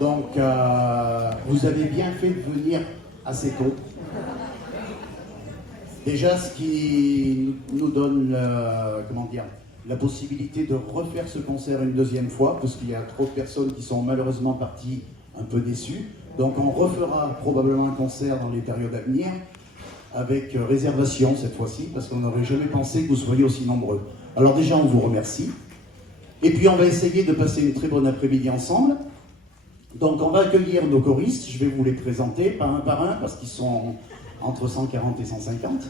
Donc, vous avez bien fait de venir assez tôt. Déjà, ce qui nous donne, comment dire, la possibilité de refaire ce concert une deuxième fois, parce qu'il y a trop de personnes qui sont malheureusement parties un peu déçues. Donc on refera probablement un concert dans les périodes à venir, avec réservation cette fois-ci, parce qu'on n'aurait jamais pensé que vous soyez aussi nombreux. Alors déjà, on vous remercie. Et puis on va essayer de passer une très bonne après-midi ensemble. Donc on va accueillir nos choristes, je vais vous les présenter par un, parce qu'ils sont entre 140 et 150.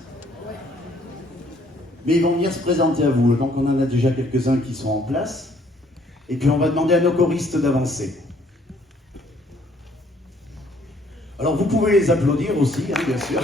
Mais ils vont venir se présenter à vous, donc on en a déjà quelques-uns qui sont en place. Et puis on va demander à nos choristes d'avancer. Alors vous pouvez les applaudir aussi, hein, bien sûr.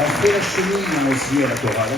On fait la chenille aussi à la chorale.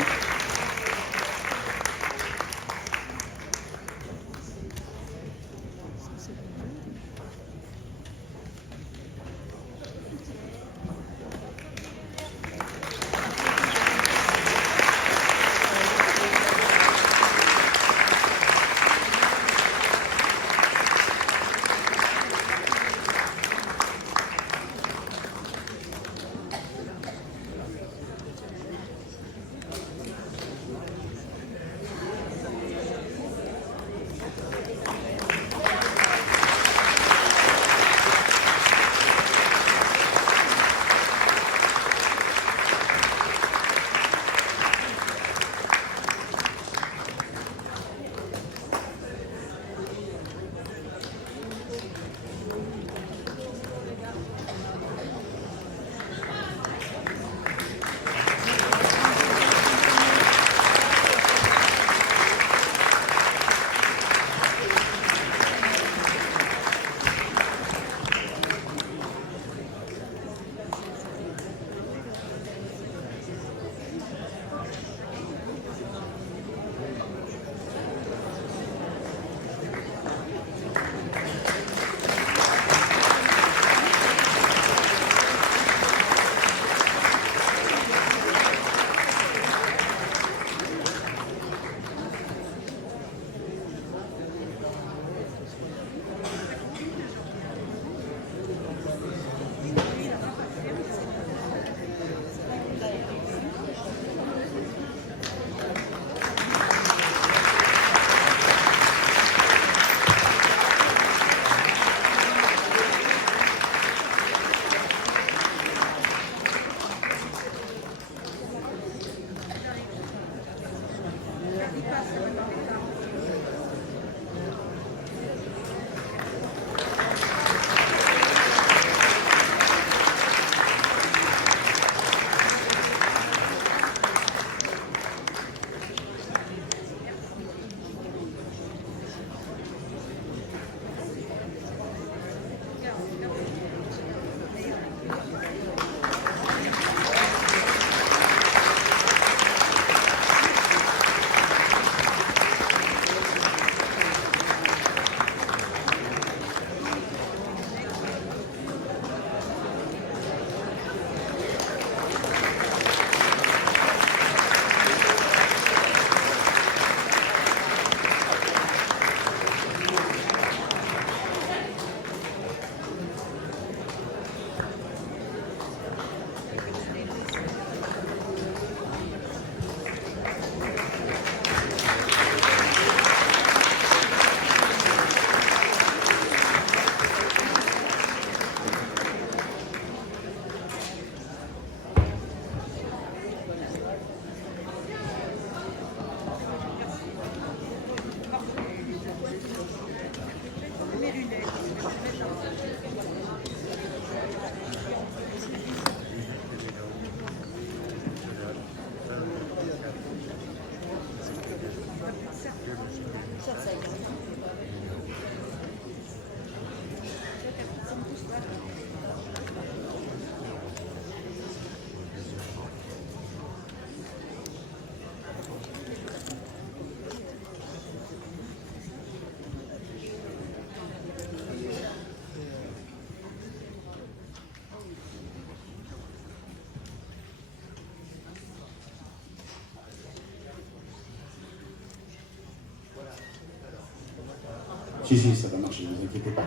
Si, ça va marcher, ne vous inquiétez pas.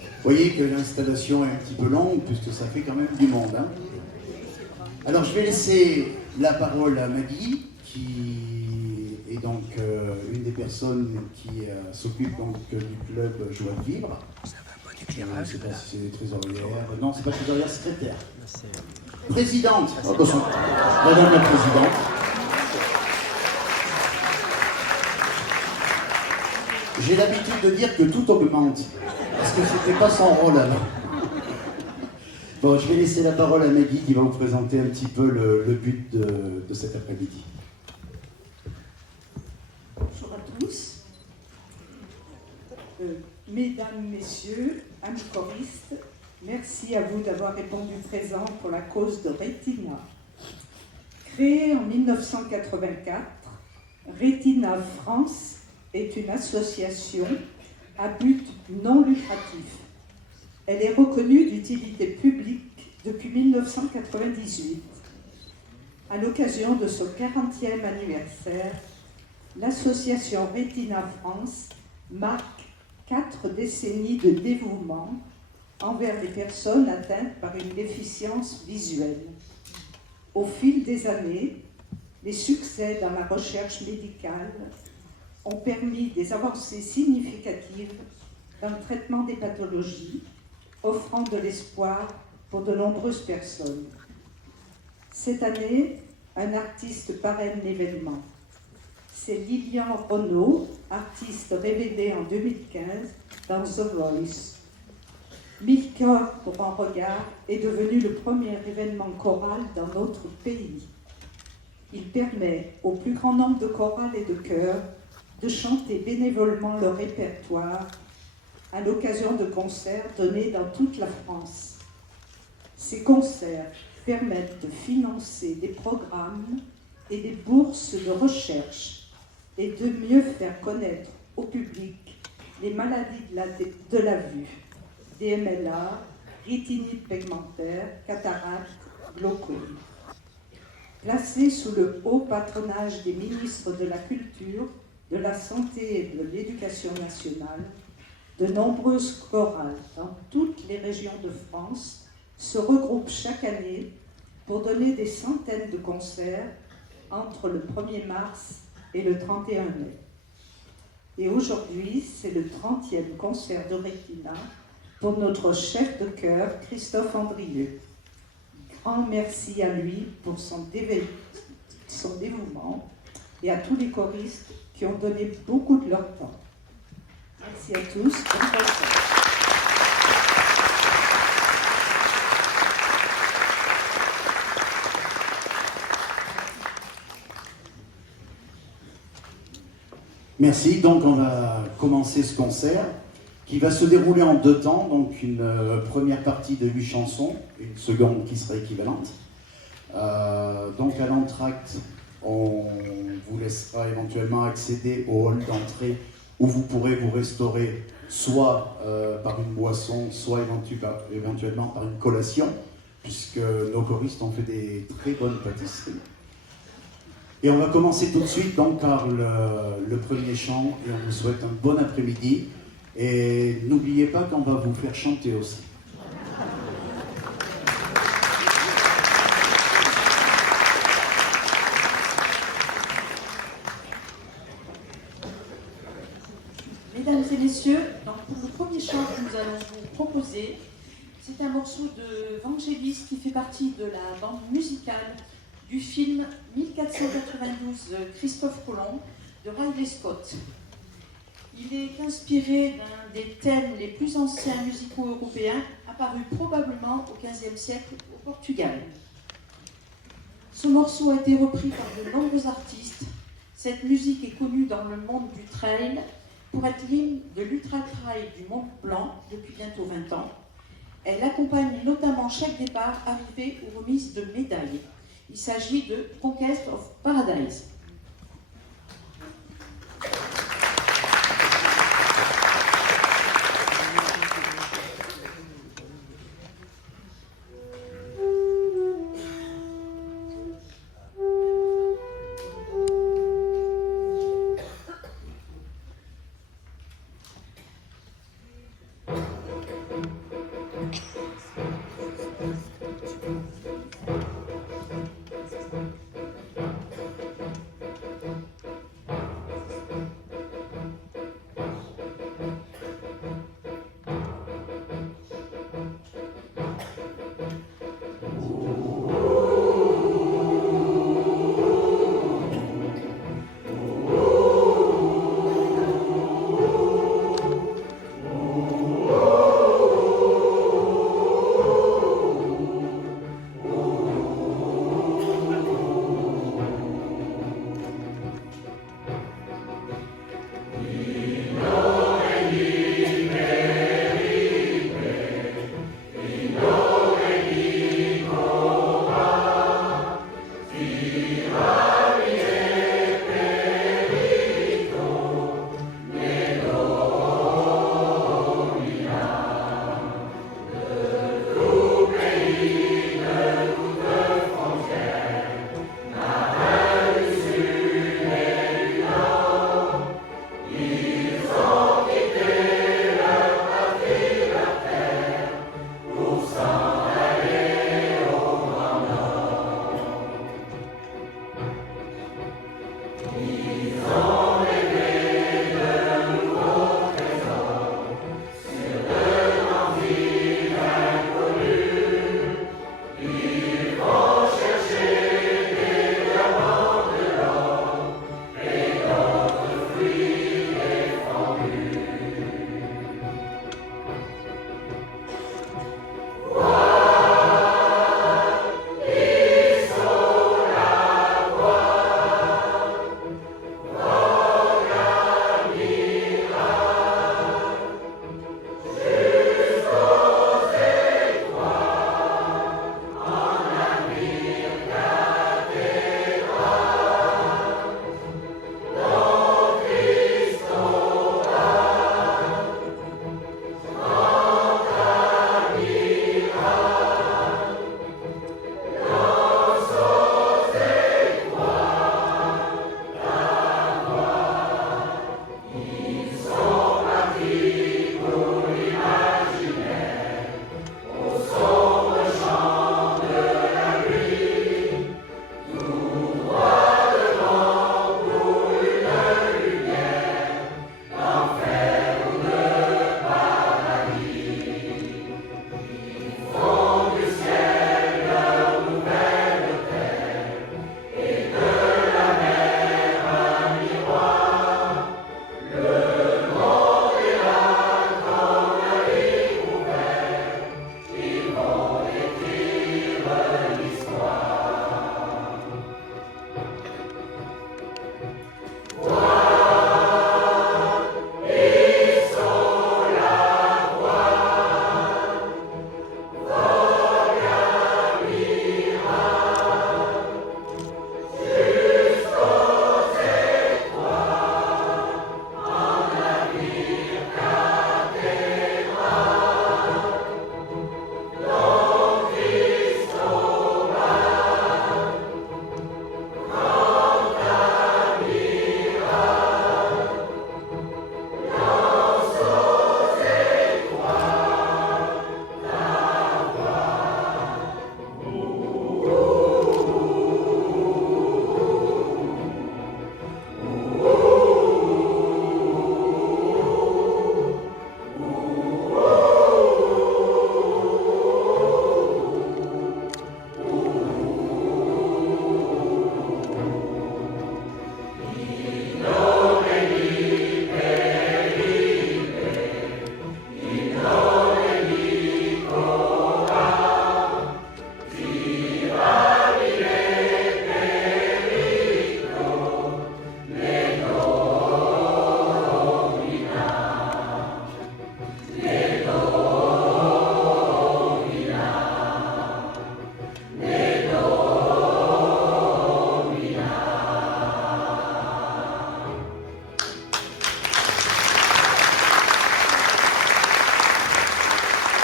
Vous voyez que l'installation est un petit peu longue, puisque ça fait quand même du monde. Hein. Alors, je vais laisser la parole à Maggie, qui est donc une des personnes qui s'occupe donc du club Joie de Vivre. Je ne sais pas si c'est trésorière. Non, c'est pas trésorière, secrétaire. Présidente. Attention, madame la présidente. J'ai l'habitude de dire que tout augmente, parce que c'était pas son rôle alors. Bon, je vais laisser la parole à Maggie qui va vous présenter un petit peu le but de cet après-midi. Bonjour à tous. Mesdames, Messieurs, amis choristes, merci à vous d'avoir répondu présent pour la cause de Retina. Créée en 1984, Retina France est une association à but non lucratif. Elle est reconnue d'utilité publique depuis 1998. À l'occasion de son 40e anniversaire, l'association Retina France marque 4 décennies de dévouement envers les personnes atteintes par une déficience visuelle. Au fil des années, les succès dans la recherche médicale ont permis des avancées significatives dans le traitement des pathologies, offrant de l'espoir pour de nombreuses personnes. Cette année, un artiste parraine l'événement. C'est Lilian Renaud, artiste révélée en 2015 dans The Voice. 1000 chœurs pour un regard est devenu le premier événement choral dans notre pays. Il permet au plus grand nombre de chorales et de chœurs de chanter bénévolement leur répertoire à l'occasion de concerts donnés dans toute la France. Ces concerts permettent de financer des programmes et des bourses de recherche et de mieux faire connaître au public les maladies de la vue, DMLA, rétinite pigmentaire, cataracte, glaucome. Placés sous le haut patronage des ministres de la Culture, de la Santé et de l'Éducation nationale, de nombreuses chorales dans toutes les régions de France se regroupent chaque année pour donner des centaines de concerts entre le 1er mars et le 31 mai. Et aujourd'hui, c'est le 30e concert de Retina pour notre chef de chœur, Christophe Andrieux. Grand merci à lui pour son dévouement et à tous les choristes qui ont donné beaucoup de leur temps. Merci à tous. Bonne concert. Merci, donc on va commencer ce concert qui va se dérouler en 2 temps, donc une première partie de 8 chansons, une seconde qui sera équivalente. Donc à l'entracte, on vous laissera éventuellement accéder au hall d'entrée où vous pourrez vous restaurer soit par une boisson, soit éventuellement par une collation, puisque nos choristes ont fait des très bonnes pâtisseries. Et on va commencer tout de suite donc par le premier chant, et on vous souhaite un bon après-midi. Et n'oubliez pas qu'on va vous faire chanter aussi. Mesdames et messieurs, donc pour le premier chant que nous allons vous proposer, c'est un morceau de Vangelis qui fait partie de la bande musicale du film 1492 Christophe Colomb de Ridley Scott. Il est inspiré d'un des thèmes les plus anciens musicaux européens apparus probablement au XVe siècle au Portugal. Ce morceau a été repris par de nombreux artistes. Cette musique est connue dans le monde du trail pour être l'hymne de l'Ultra-Trail du Mont Blanc depuis bientôt 20 ans. Elle accompagne notamment chaque départ, arrivée ou remise de médailles. Il s'agit de Conquest of Paradise.